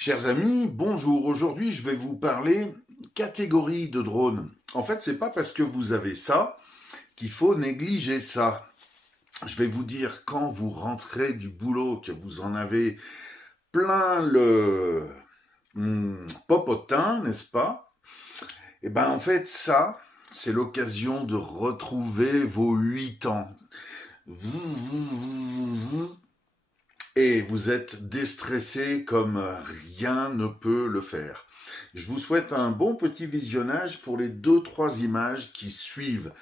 Chers amis, bonjour. Aujourd'hui, je vais vous parler catégorie de drones. En fait, c'est pas parce que vous avez ça qu'il faut négliger ça. Je vais vous dire quand vous rentrez du boulot, que vous en avez plein le popotin, n'est-ce pas? Eh ben, en fait, ça, c'est l'occasion de retrouver vos 8 ans. Et vous êtes déstressé comme rien ne peut le faire. Je vous souhaite un bon petit visionnage pour les 2-3 images qui suivent.